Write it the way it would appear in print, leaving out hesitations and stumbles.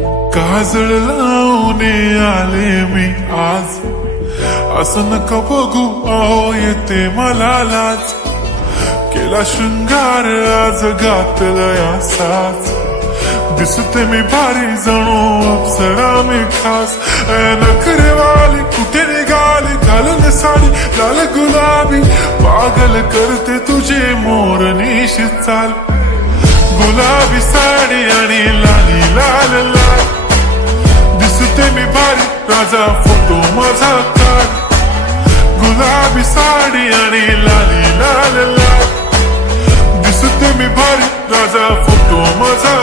काजळ लावून आले मी आज, असं नका बघू अहो येते मला लाज. केला शृंगार आज घातलाय असाच, दिसते मी भारी जणू अप्सरा मी खास. नखरेवाली कुठे निघाली घालून साडी लाल गुलाबी, पागल करते तुझे मोरनीशी चाल. गुलाबी साडी आणि लाली लाल लाल, दिसते मी भारी राजा फोटो माझा काढ. गुलाबी साडी आणि लाली लाल लाल, दिसते मी भारी राजा फोटो माझा.